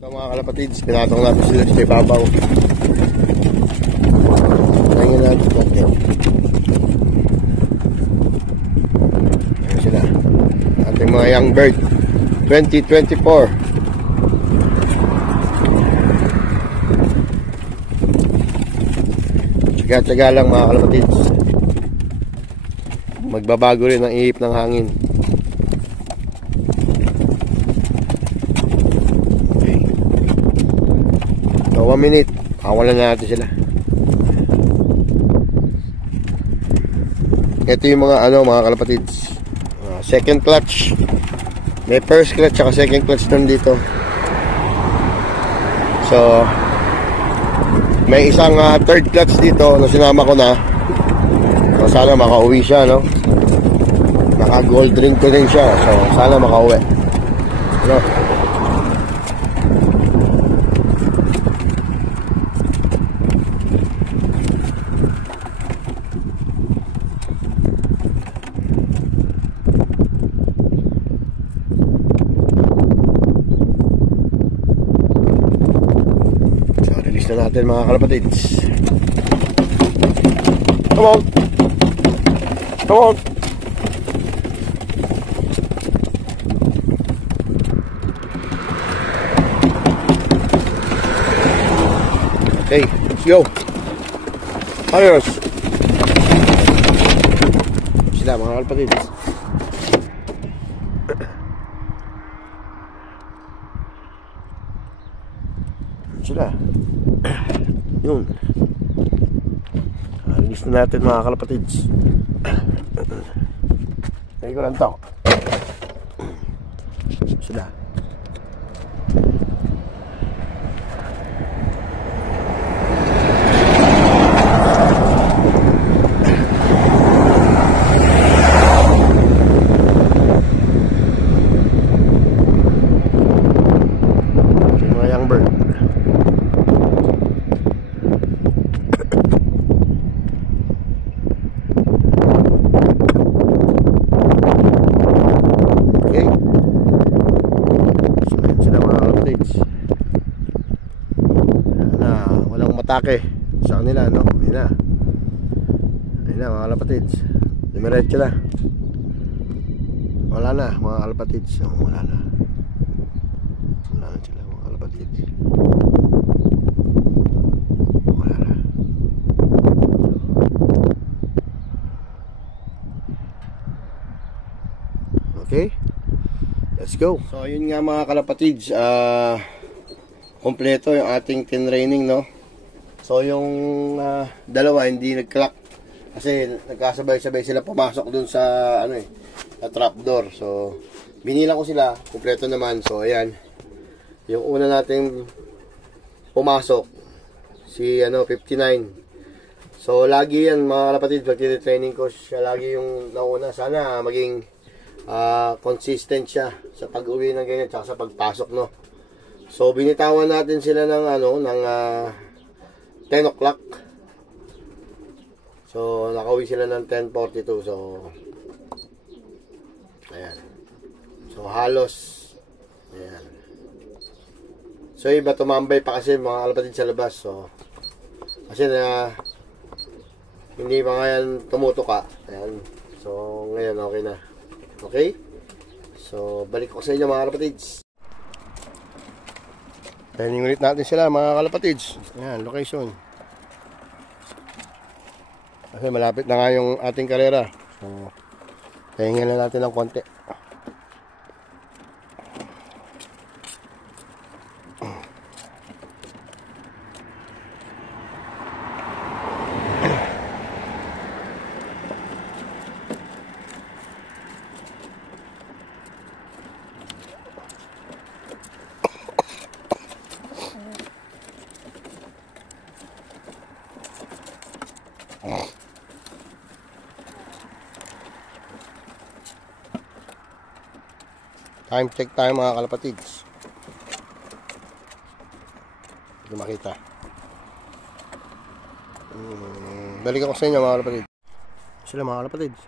Ito mga kalapatids, pinatong natin sila sa ibabaw. Tingnan natin ito. Ayan sila. Ating mga young bird 2024. Tsaga-tsaga lang mga kalapatids. Magbabago rin ang ihip ng hangin. Okay. So 1 minute, pakawalan na natin sila. Ito yung mga mga kalapatids. Second clutch. May first clutch at second clutch nandito. So may isang third clutch dito na sinama ko na. So sana makauwi siya, no? Naka gold ring ko din siya. So sana makauwi, no? So release na natin mga kalapatids. Come on. Come on. Okay, let's go. Ayos. Sila mga kalapatids. Sila. Yun. Release na natin mga kalapatids. Lagi ko lang ito. Sila. Mga young bird. Atake sa kanila, no? Ayun na mga kalapatids. Dumiretso na. Wala na mga kalapatids. Wala na sila mga kalapatids. Wala na. Okay, let's go. So yun nga mga kalapatids, kompleto yung ating tin raining, no? So yung dalawa hindi nag-clock kasi nagkasabay-sabay sila pumasok dun sa sa trapdoor. So binilang ko sila, kumpleto naman. So ayan. Yung una nating pumasok si 59. So lagi yan mga kalapatid, pag-training ko siya lagi yung nauna. Sana maging consistent siya sa pag-uwi ng ganyan tsaka sa pagpasok, no. So binitawan natin sila ng ng 10 o'clock. So nakauwi sila ng 10:42. So ayan. So halos ayan. So iba tumambay pa kasi mga kalapatid sa labas. So kasi hindi pa nga yan tumutuka. Ayan. So ngayon okay na. Okay? So balik ko sa inyo mga kalapatids. Training ulit natin sila mga kalapatids. Ayan, location. Kasi malapit na nga yung ating karera. So, tahingan na natin ng konti. Time check tayo mga kalapatids. Hindi makita. Balik ako sa inyo mga kalapatids. Sila mga kalapatids.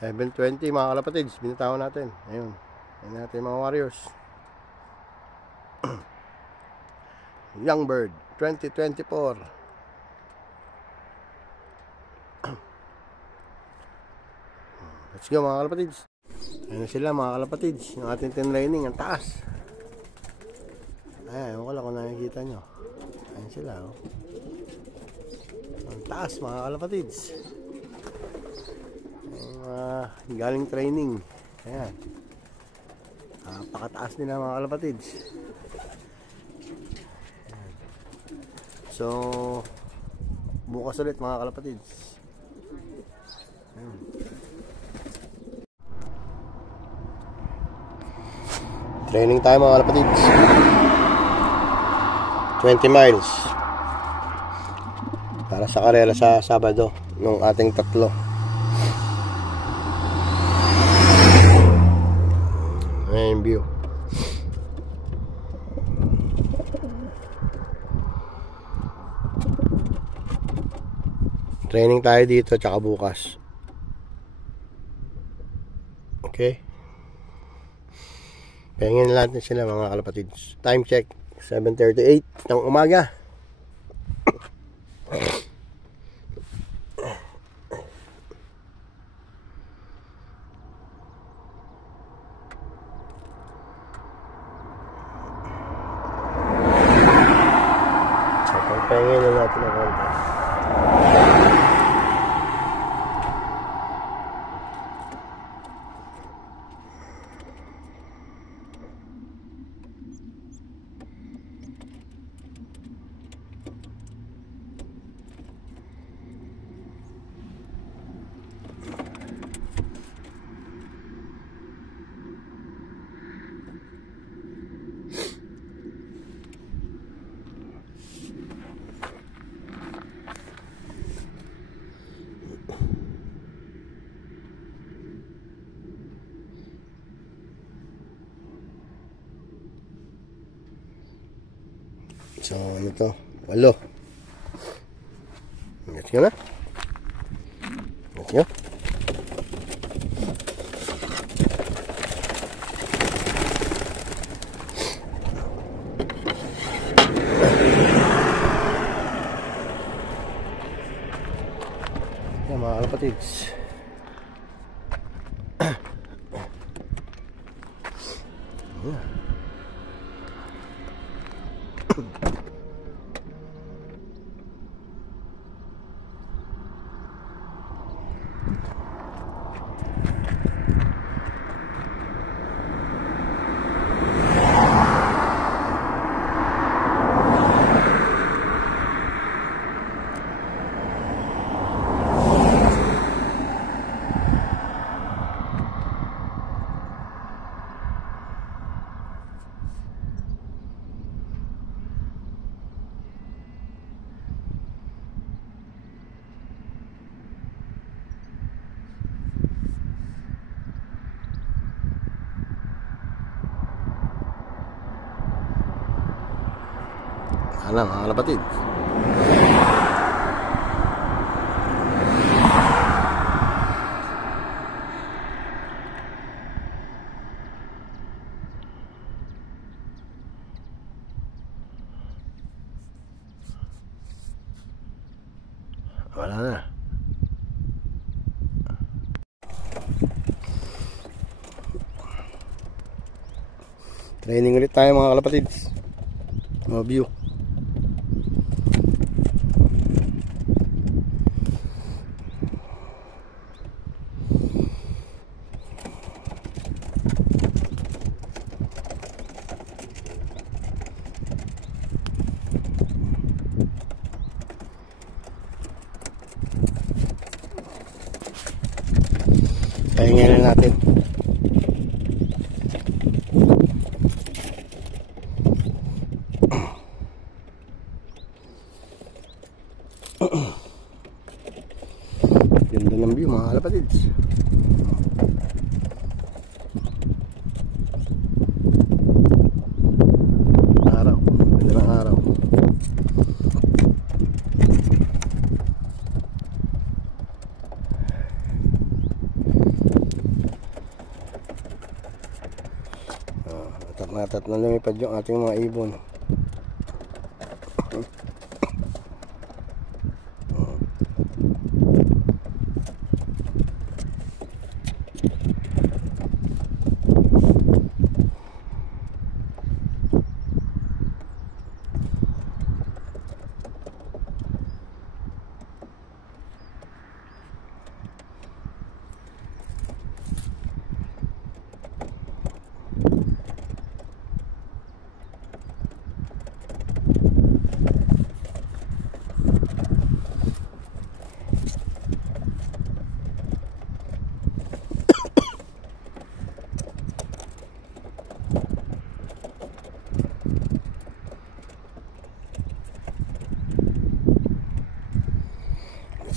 7:20 mga kalapatids, binitawan natin. Ayun. Ayun natin mga warriors. Young Bird 2024. Let's go mga kalapatids. Ayun sila mga kalapatids. Yung ating tinraining, ang taas. Ayan, wala kung nakikita nyo. Ayun sila, oh. Ang taas mga kalapatids. Galing training. Ayan. Pakataas nila mga kalapatids. Ayan. So bukas ulit mga kalapatids. Ayan. Training tayo mga kalapatids. 20 miles para sa karera sa Sabado nung ating tatlo. Ayan yung view. Training tayo dito tsaka bukas. Okay. Pahingin natin sila mga kalapatids. Time check 7:38 ng umaga. Pahingin na natin ang konti. So, ano to? 8. Let's go na. Let's go. Yan mga kalapatids. Yeah. Ano mga kalapatid? Wala na. Training ulit tayo mga kalapatids. Mga view. Pahingin na natin. Ganda ng view mga kalapatids. Araw, ganda ng araw. Matat na lumipad yung ating mga ibon.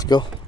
Let's go.